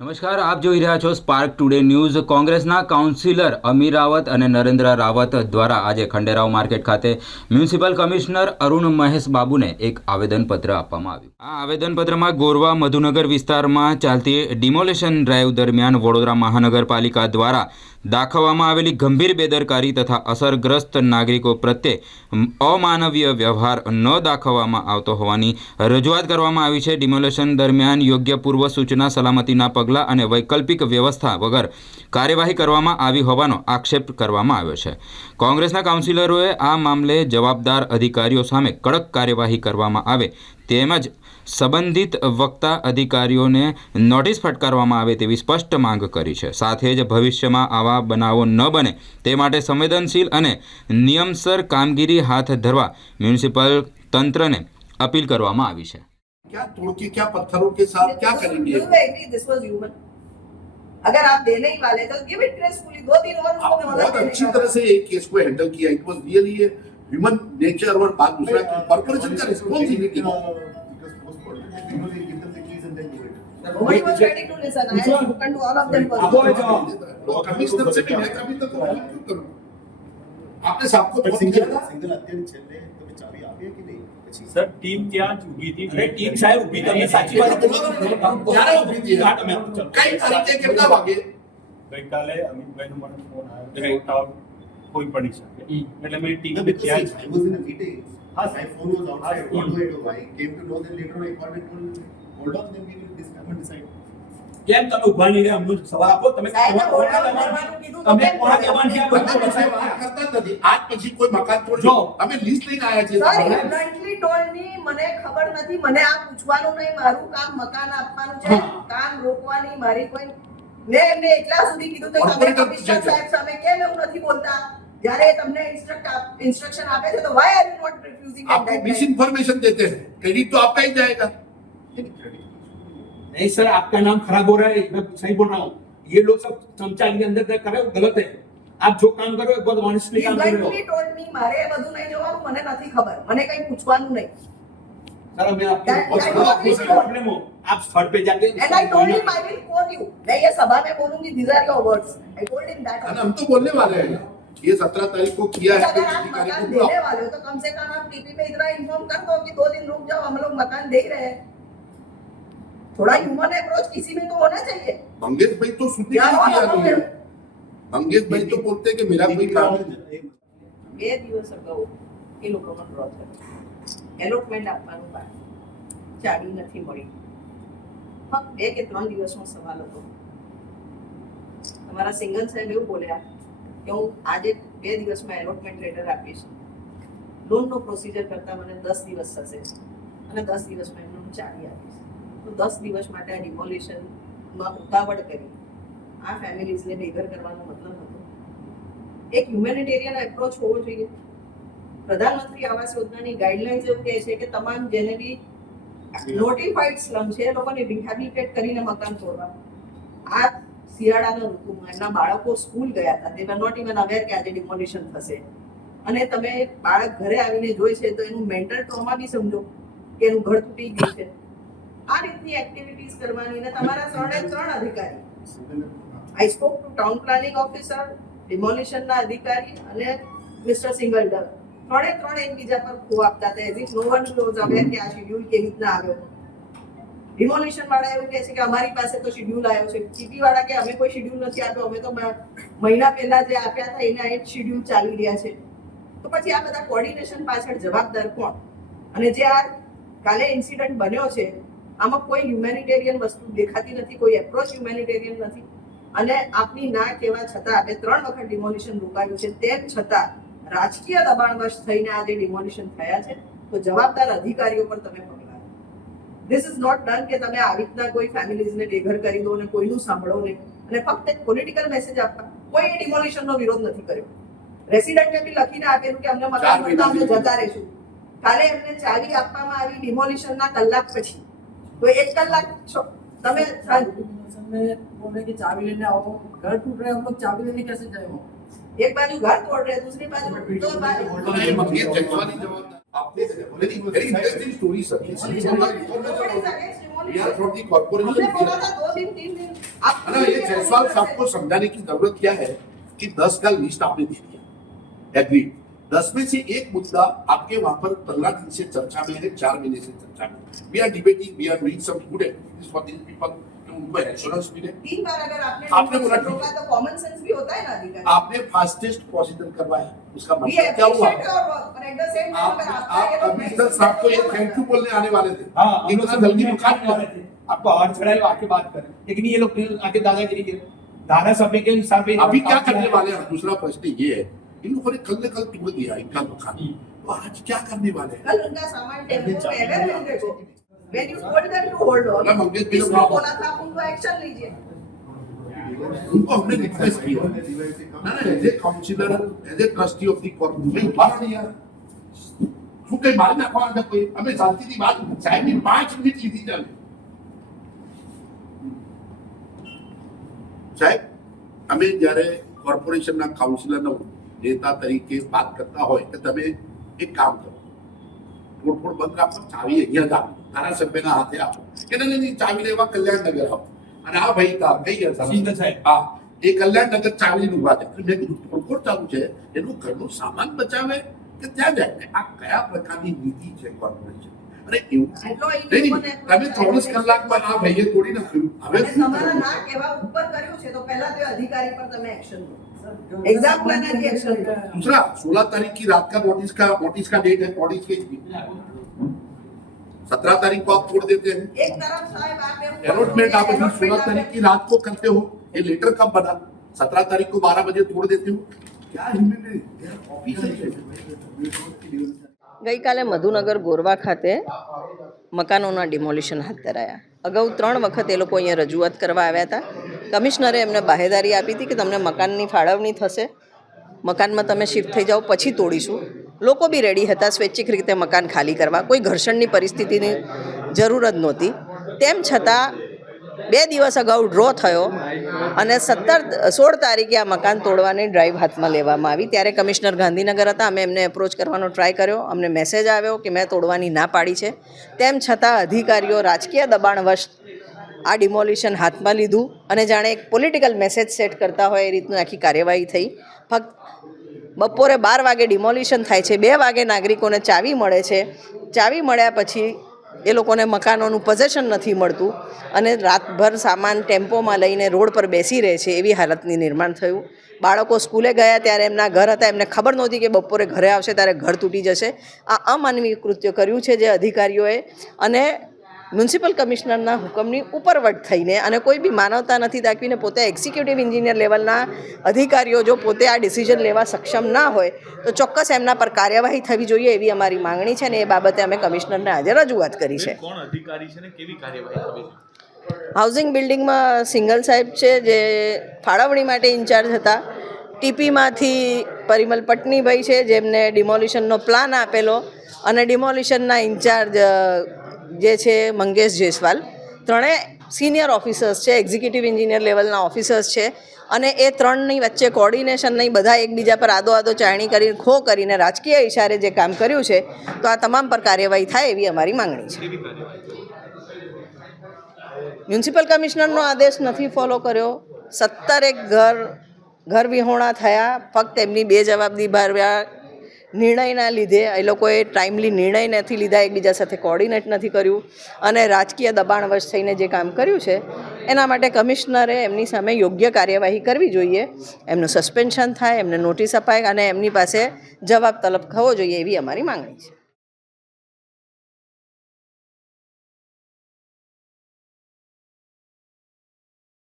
નમસ્કાર, આપ જોઈ રહ્યા છો સ્પાર્ક ટુડે ન્યૂઝ. કોંગ્રેસના કાઉન્સિલર અમીર રાવત અને નરેન્દ્ર રાવત દ્વારા આજે ખંડેરાવ માર્કેટ ખાતે મ્યુનિસિપલ કમિશનર અરુણ મહેશ બાબુને એક આવેદનપત્ર આપવામાં આવ્યું. આ આવેદનપત્રમાં ગોરવા મધુનગર વિસ્તારમાં ચાલતી ડિમોલેશન ડ્રાઈવ દરમિયાન વડોદરા મહાનગરપાલિકા દ્વારા દાખવવામાં આવેલી ગંભીર બેદરકારી તથા અસરગ્રસ્ત નાગરિકો પ્રત્યે અમાનવીય વ્યવહાર ન દાખવવામાં આવતો હોવાની રજૂઆત કરવામાં આવી છે. ડિમોલેશન દરમિયાન યોગ્ય પૂર્વ સૂચના, સલામતીના પગલાં અને વૈકલ્પિક વ્યવસ્થા વગર કાર્યવાહી કરવામાં આવી હોવાનો આક્ષેપ કરવામાં આવ્યો છે. કોંગ્રેસના કાઉન્સિલરોએ આ મામલે જવાબદાર અધિકારીઓ સામે કડક કાર્યવાહી કરવામાં આવે તેમજ સંબંધિત વક્તા અધિકારીઓને નોટિસ ફટકારવામાં આવે તેવી સ્પષ્ટ માંગ કરી છે. સાથે જ ભવિષ્યમાં આવા બનાવો ન બને તે માટે સંવેદનશીલ અને નિયમસર કામગીરી હાથ ધરવા મ્યુનિસિપલ તંત્રને અપીલ કરવામાં આવી છે. क्या तोड़ के क्या पत्थरों के साथ क्या करेंगे? Do you agree this was human? अगर आप देने ही वाले तो give it gracefully. 2 दिन और उसको आप बहुत अच्छी तरह से एक केस को हैंडल किया. It was really a human nature. और बात दूसरा कि कॉर्पोरेशन का responsibility nobody was ready to listen. I have spoken to all of them personally. Commissioner से भी मैं कभी तक क्यों करूं? आपने सबको बहुत किया था. સિંગલ અત્યારે છેલ્લે તમે ચાવી આપી કે નહીં પછી સર ટીમ ત્યાં જ ઊભી હતી. અરે ટીમ સાહેબ ઊભી તમે સાચી વાત ક્યારે ઉભી હતી? કઈ તારીખે કેટલા વાગે? ગઈકાલે અમિતભાઈનો મને ફોન આવ્યો કે આઉટ કોઈ પડી શકે એટલે મેં ટીમ ને ત્યાં જ I was in a meeting. Huh? My phone was outside. What do I do? I came to know that later on I called and told, hold on, then we will discuss and decide. કેમ તમે ઉભા નહીં રહ્યા? અમને સવાલ આપો. તમે સાહેબે કોણ hold on કહેવાનું? કરવાનું કીધું તો તમે કેમ કોણ કર્યું? કહેવાનું છે? આ બધું બધા સાહેબ વાત કરતા જ નથી. આજ પછી કોઈ મકાન તોડજો. અમે લિસ્ટ લઈને આવ્યા છીએ. Sir, you bluntly told me મને ખબર નથી, મને આ પૂછવાનું નહીં, મારું કામ મકાન આપવાનું છે, કામ રોકવાની મારી કોઈ. મેં એમને એટલા સુધી કીધું તો તમે Corporator કમિશનર છે. સાહેબ સામે કેમ એવું નથી બોલતા? જ્યારે એ તમને ઇન્સ્ટ્રક્શન આપે છે તો why are you not refusing at आपको that मिस time? इन्फॉर्मेशन देते हैं. क्रेडिट तो आपका ही जाएगा. नहीं सर, आपका नाम खराब हो रहा है. मैं सही बोल रहा हूँ. ये लोग सब चमचा के अंदर कर रहे हो, गलत है. आप जो काम कर रहे हो बहुत ऑनेस्टली He काम कर रहे हो. bluntly told me મારે એ બધું નહીં જોવાનું, મને નથી ખબર, મને કંઈ પૂછવાનું નહીં. सर मैं आपको That- बहुत that was his प्रॉब्लम हो. आप स्थल पे जाके And I told him I will quote you. मैं ये सभा में बोलूंगी, these are your words. I told him that. और हम तो बोलने वाले हैं. ये 17 तारीख को किया है. अगर आप अधिकारी मकान को देने बुलाओ. वाले हो तो कम से कम आप टीपी में इतना इन्फॉर्म कर दो कि 2 दिन रुक जाओ, हम लोग मकान दे रहे हैं. थोड़ा ह्यूमन अप्रोच किसी में तो होना चाहिए. मंगेश भाई तो सुनने क्या की हुआ नहीं है. मंगेश भाई तो बोलते हैं कि मेरा कोई काम नहीं. 2 દિવસ અગાઉ એ લોકોનો ડ્રો થયો, એલોટમેન્ટ આપવાનું બાકી, ચાવી નથી મળી. ફક્ત 2 કે 3 દિવસનો સવાલ હતો. તમારા સિંગલ સાહેબ એવું બોલ્યા કે હું આજે 2 દિવસમાં એલોટમેન્ટ લેટર આપીશ. લોનનો પ્રોસિજર કરતા મને 10 દિવસ થશે અને 10 દિવસમાં એમને હું ચાવી આપીશ. તો 10 દિવસ માટે આ ડિમોલિશનમાં ઉતાવળ કરી આ ફેમિલીઝને બેઘર કરવાનો મતલબ હતો. એક હ્યુમેનિટેરિયન એપ્રોચ હોવો જોઈએ. પ્રધાનમંત્રી આવાસ યોજનાની ગાઈડલાઇન્સ એવું કહે છે કે તમામ જેને બી નોટિફાઈડ સ્લમ છે એ લોકોને રિહેબિલિટેટ કરીને મકાન તોડવા. આ શિયાળાના ઋતુમાં એમના બાળકો સ્કૂલ ગયા હતા, they were not even aware કે આજે ડિમોલિશન થશે, અને તમે બાળક ઘરે આવીને જોઈ છે તો એનું મેન્ટલ ટ્રોમા બી સમજો કે એનું ઘર તૂટી ગયું છે. આ રીતની એક્ટિવિટીઝ કરવાની. અને તમારા 3 અધિકારી, I spoke to town planning officer, demolition ના અધિકારી અને મિસ્ટર સિંગલડર, 3 એકબીજા પર ખો આપતા હતા. as if no one was aware કે આ શેડ્યુલ કેવી રીતના આવ્યો. ડિમોલિશન વાળા એવું કહે છે કે અમારી પાસે તો શેડ્યુલ આવ્યો છે, ટીપી વાળા કે અમે કોઈ શેડ્યુલ નથી આપ્યો, અમે તો મહિના પહેલા જે આપ્યા હતા એના એ શેડ્યુલ ચાલી રહ્યા છે. તો પછી આ બધા કોર્ડિનેશન પાછળ જવાબદાર કોણ? અને જે આ કાલે ઇન્સિડન્ટ બન્યો છે આમાં કોઈ હ્યુમેનિટેરિયન વસ્તુ દેખાતી નથી, કોઈ એપ્રોચ હ્યુમેનિટેરિયન નથી. અને આપની ના કહેવા છતાં આપણે 3 વખત ડિમોલિશન રોકાયું છે, તેમ છતાં રાજકીય દબાણવશ થઈને આ જે ડિમોલિશન થયા છે તો જવાબદાર અધિકારીઓ પર તમે પગલાં. ધીસ ઇઝ નોટ ડન કે તમે આવી રીતના કોઈ ફેમિલીઝને બેઘર કરી દો અને કોઈનું સાંભળો નહીં અને ફક્ત એક પોલિટિકલ મેસેજ આપવા. કોઈ ડિમોલિશનનો વિરોધ નથી કર્યો. રેસિડેન્ટે બી લખીને આપેલું કે અમને મકાન મળતા અમે જતા રહીશું. કાલે એમને ચાવી આપવામાં આવી ડિમોલિશનના કલાક પછી. तो 1 कलाक તમે बोले कि चाबी लेने आओ, घर टूट रहे हम लोग चाबी लेने कैसे जाए? एक बाजू घर तोड़ रहे, दूसरी बाजू तो ये मंगेश जयसवाल ही जवाब. आपने very interesting story sir. Nobody is against demolition. We are from the corporation. हमने बोला था 2 दिन 3 दिन आप है ना, ये जायसवाल साहब को समझाने की जरूरत क्या है कि 10 का लिस्ट आपने दे दिया, एग्रीड। 10 में से एक मुद्दा आपके वहां पर 15 दिन से चर्चा में है, 4 महीने से चर्चा में। We are debating, we are doing some good activities for these people, उनको एश्योरेंस मिले। 3 बार अगर आपने आपने बोला नोटिस रोका तो कॉमन सेंस भी होता है ना अधिकारी। आपने फास्टेस्ट प्रोसीजर करवाया, उसका We मतलब क्या हुआ? appreciate your work, but at the same time अगर आप आपका ये लोग कमिश्नर साहब को ये थैंक यू बोलने आने वाले थे, हाँ, हम लोग इतना सब जल्दी मिलके मुखात आने वाले थे। आपको और चढ़ाए आके बात करें, लेकिन ये लोग फिर आके दादागिरी के धारा सभ्य के हिसाब से अभी क्या करने वाले हैं? दूसरा प्रश्न ये है, इन लोगों ने कल तोड़ दिया इनका मकान, तो आज क्या करने वाले हैं? कल उनका सामान टेम्पो में अगर मिल गए को when you told them to hold on, मतलब मंगेश भाई इसको लोग- बोला था आप उनको एक्शन लीजिए। उनको हमने रिक्वेस्ट किया ना, as a councillor, as a trustee of the corporation, बात नहीं यार, तू कहीं मारे ना कौन था कोई, हमें शांति की बात, साहब ने 5 मिनट ली थी चल સાહેબ, અમે જ્યારે કોર્પોરેશનના કાઉન્સિલરનો નેતા તરીકે વાત કરતા હોય કે તમે એક કામ કરો, તોડફોડ બંધ રાખો, ચાવી અહીંયા જ આપો, ધારાસભ્યના હાથે આપો કે નહીં નહીં ચાવી લેવા કલ્યાણનગર આવો, અને આ ભાઈ કઈ ગયા સિંધલ સાહેબ. હા, એ કલ્યાણનગર ચાવી લઈને ઉભા છે, મેં કીધું તોડફોડ ચાલુ છે, એનું ઘરનું સામાન બચાવે કે ત્યાં જાય? આ કયા પ્રકારની નીતિ છે કોર્પોરેશન? અરે એવું નહીં, તમે 24 કલાકમાં આ ભાઈએ તોડી નાખ્યું, હવે અને શું તમારા કરવું? ના કહેવા ઉપર કર્યું છે તો પહેલા તો એ અધિકારી પર તમે એક્શન લો। एग्जाम प्लानर की एक्शन लो। दूसरा 16 तारीख की रात का नोटिस का डेट है, नोटिस की 17 तारीख को आप छोड़ देते हैं, एक तरफ साहब आप अलॉटमेंट आप अभी 16 तारीख की रात को करते हो, ये लेटर कब बना? 17 तारीख को 12 बजे छोड़ देते हो, क्या ह्यूमैनिटी ऑफिसर है? ગઈકાલે મધુનગર ગોરવા ખાતે મકાનોના ડિમોલિશન હાથ ધરાયા। અગાઉ 3 વખત એ લોકો અહીંયા રજૂઆત કરવા આવ્યા હતા। કમિશનરે એમને બાહેદારી આપી હતી કે તમને મકાનની ફાળવણી થશે, મકાનમાં તમે શિફ્ટ થઈ જાઓ પછી તોડીશું। લોકો બી રેડી હતા સ્વૈચ્છિક રીતે મકાન ખાલી કરવા, કોઈ ઘર્ષણની પરિસ્થિતિની જરૂર જ નહોતી। તેમ છતાં 2 દિવસ અગાઉ ડ્રો થયો અને 16 તારીખે આ મકાન તોડવાની ડ્રાઈવ હાથમાં લેવામાં આવી। ત્યારે કમિશનર ગાંધીનગર હતા, અમે એમને એપ્રોચ કરવાનો ટ્રાય કર્યો, અમને મેસેજ આવ્યો કે મેં તોડવાની ના પાડી છે। તેમ છતાં અધિકારીઓ રાજકીય દબાણવશ આ ડિમોલિશન હાથમાં લીધું અને જાણે એક પોલિટિકલ મેસેજ સેટ કરતા હોય એ રીતનું આખી કાર્યવાહી થઈ। ફક્ત બપોરે 12 વાગે ડિમોલિશન થાય છે, 2 વાગે નાગરિકોને ચાવી મળે છે, ચાવી મળ્યા પછી એ લોકોને મકાનોનું પોઝેશન નથી મળતું અને રાતભર સામાન ટેમ્પોમાં લઈને રોડ પર બેસી રહે છે, એવી હાલતની નિર્માણ થયું। બાળકો સ્કૂલે ગયા ત્યારે એમના ઘર હતા, એમને ખબર નહોતી કે બપોરે ઘરે આવશે ત્યારે ઘર તૂટી જશે। આ અમાનવીય કૃત્ય કર્યું છે જે અધિકારીઓએ, અને મ્યુનિસિપલ કમિશનરના હુકમની ઉપરવટ થઈને અને કોઈ બી માનવતા નથી દાખવીને પોતે એક્ઝિક્યુટિવ એન્જિનિયર લેવલના અધિકારીઓ જો પોતે આ ડિસિઝન લેવા સક્ષમ ના હોય તો ચોક્કસ એમના પર કાર્યવાહી થવી જોઈએ એવી અમારી માંગણી છે, અને એ બાબતે અમે કમિશનરને આજે રજૂઆત કરી છે। કોણ અધિકારી છે ને કેવી કાર્યવાહી થવી છે? હાઉસિંગ બિલ્ડિંગમાં સિંગલ સાહેબ છે જે ફાળવણી માટે ઇન્ચાર્જ હતા, ટીપીમાંથી પરિમલ પટનીભાઈ છે જેમને ડિમોલિશનનો પ્લાન આપેલો, અને ડિમોલિશનના ઇન્ચાર્જ જે છે મંગેશ જયસ્વાલ, ત્રણેય સિનિયર ઓફિસર્સ છે, એક્ઝિક્યુટિવ એન્જિનિયર લેવલના ઓફિસર્સ છે, અને એ ત્રણની વચ્ચે કોર્ડિનેશન નહીં, બધા એકબીજા પર આદો ચારણી કરી ખો કરીને રાજકીય ઇશારે જે કામ કર્યું છે, તો આ તમામ પર કાર્યવાહી થાય એવી અમારી માંગણી છે। મ્યુનિસિપલ કમિશનરનો આદેશ નથી ફોલો કર્યો, 17 ઘર વિહોણા થયા, ફક્ત એમની બેજવાબદારી ભર્યા નિર્ણયના લીધે એ લોકોએ ટાઈમલી નિર્ણય નથી લીધા, એકબીજા સાથે કોર્ડિનેટ નથી કર્યું અને રાજકીય દબાણવશ થઈને જે કામ કર્યું છે એના માટે કમિશનરે એમની સામે યોગ્ય કાર્યવાહી કરવી જોઈએ, એમનું સસ્પેન્શન થાય, એમને નોટિસ અપાય અને એમની પાસે જવાબ તલબ થવો જોઈએ એવી અમારી માંગણી છે।